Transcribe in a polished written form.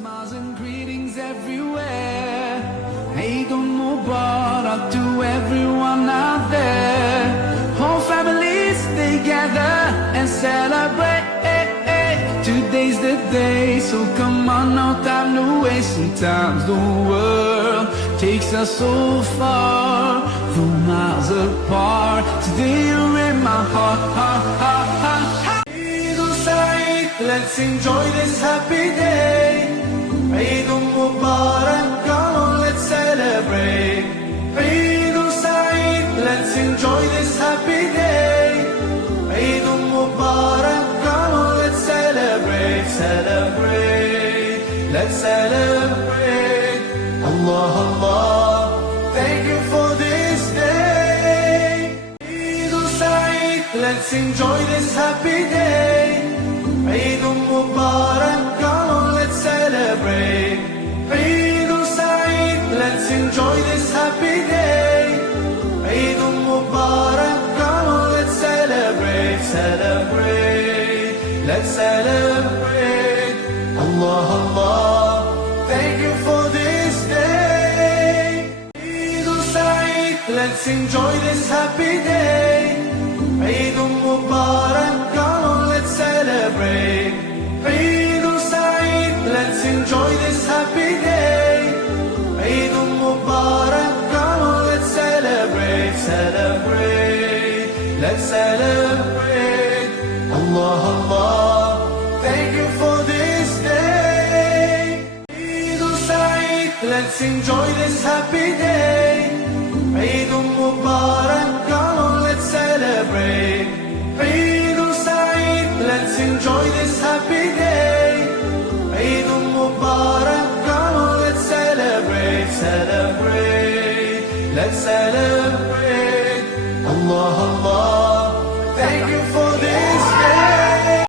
Smiles and greetings everywhere. Eid Mubarak to everyone out there. Whole families they gather and celebrate. Today's the day, so come on, no time to waste. Sometimes the world takes us so far, though miles apart. Today you're in my heart. Eid Saeed, let's enjoy this happy day. Eid Mubarak, come on, let's celebrate. Eid Saeed, let's enjoy this happy day. Eid Mubarak, come on, let's celebrate, celebrate, let's celebrate. Allah, Allah, thank you for this day. Eid Saeed, let's enjoy this happy day. Eid Mubarak, come on, let's celebrate. Eid Saeed, let's enjoy this happy day. Eid Mubarak, come on, let's celebrate, celebrate, let's celebrate. Allah, Allah, thank you for this day. Eid Saeed, let's enjoy this happy day. Eid Mubarak, come on, let's celebrate. Eid Saeed, let's enjoy this happy day. Eid Mubarak, come on, let's celebrate, celebrate, let's celebrate. Allah, Allah, thank you for this day. Eid Saeed, let's enjoy this happy day. Eid Mubarak, come on, let's celebrate. Eid Saeed, let's enjoy this happy day. Eid Mubarak, come on, let's celebrate, celebrate, let's celebrate. Allah, Allah.